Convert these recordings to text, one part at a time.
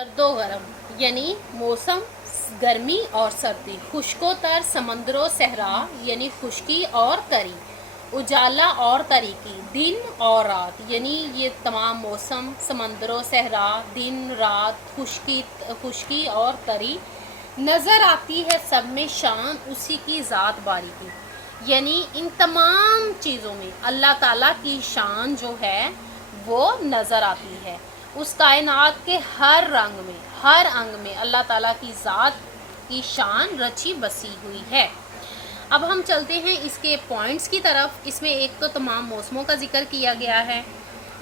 सर्दो गरम यानी मौसम गर्मी और सर्दी, खुश्को तर समंदरो सहरा यानी खुश्की और तरी, उजाला और तारीकी, दिन और रात यानी ये तमाम मौसम, समंदरो सहरा, दिन रात, खुश्की और तरी, नज़र आती है सब में शान उसी की ज़ात बारी की। यानी इन तमाम चीज़ों में अल्लाह ताला की शान जो है वो नज़र आती है। उस कायनात के हर रंग में, हर अंग में अल्लाह ताला की ज़ात की शान रची बसी हुई है। अब हम चलते हैं इसके पॉइंट्स की तरफ। इसमें एक तो तमाम मौसमों का जिक्र किया गया है,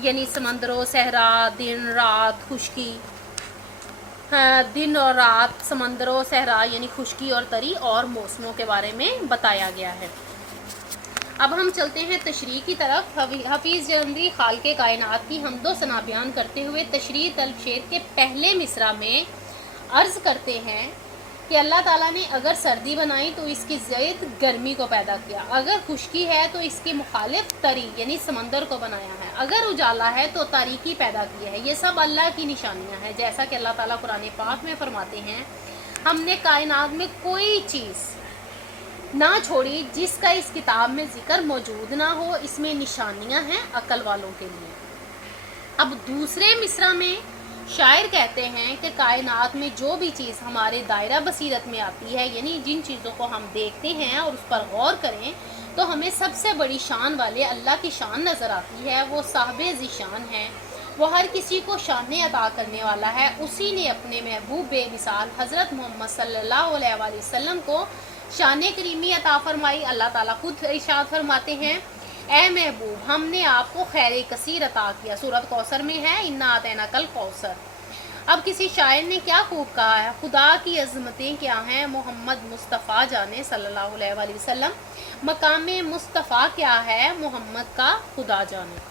यानी समंदरों सहरा, दिन रात, खुश्की, दिन और रात, समंदरों सहरा यानी खुश्की और तरी, और मौसमों के बारे में बताया गया है। अब हम चलते हैं तशरीह की तरफ। हफीज़ जलंधरी खालिक़े कायनात की हम्दो सना बयान करते हुए तशरीह तलब शेर के पहले मिसरा में अर्ज़ करते हैं कि अल्लाह ताला ने अगर सर्दी बनाई तो इसकी ज़िद गर्मी को पैदा किया, अगर खुश्की है तो इसकी मुखालिफ तरी यानी समंदर को बनाया है, अगर उजाला है तो तारीकी पैदा की है। ये सब अल्लाह की निशानियाँ हैं। जैसा कि अल्लाह ताला कुरान पाक में फरमाते हैं, हमने कायनात में कोई चीज़ ना छोड़ी जिसका इस किताब में ज़िक्र मौजूद ना हो, इसमें निशानियाँ हैं अक्ल वालों के लिए। अब दूसरे मिसरा में शायर कहते हैं कि कायनात में जो भी चीज़ हमारे दायरा बसीरत में आती है, यानी जिन चीज़ों को हम देखते हैं और उस पर गौर करें तो हमें सबसे बड़ी शान वाले अल्लाह की शान नज़र आती है। वो साहिब ज़ीशान है, वो हर किसी को शान अता करने वाला है। उसी ने अपने महबूब बेमिसाल हज़रत मोहम्मद सल्लल्लाहु अलैहि वसल्लम को शान करीमी अता फरमाई। अल्लाह ताला खुद इरशाद फरमाते हैं, ए महबूब हमने आपको खैर कसीर अता किया। सूरत कौसर में है, इन्ना आतैना कल कौसर। अब किसी शायर ने क्या खूब कहा है, खुदा की अज़मतें क्या हैं मोहम्मद मुस्तफ़ा जाने सल्लल्लाहु अलैहि वसल्लम, मकाम मुस्तफ़ा क्या है मोहम्मद का खुदा जाने।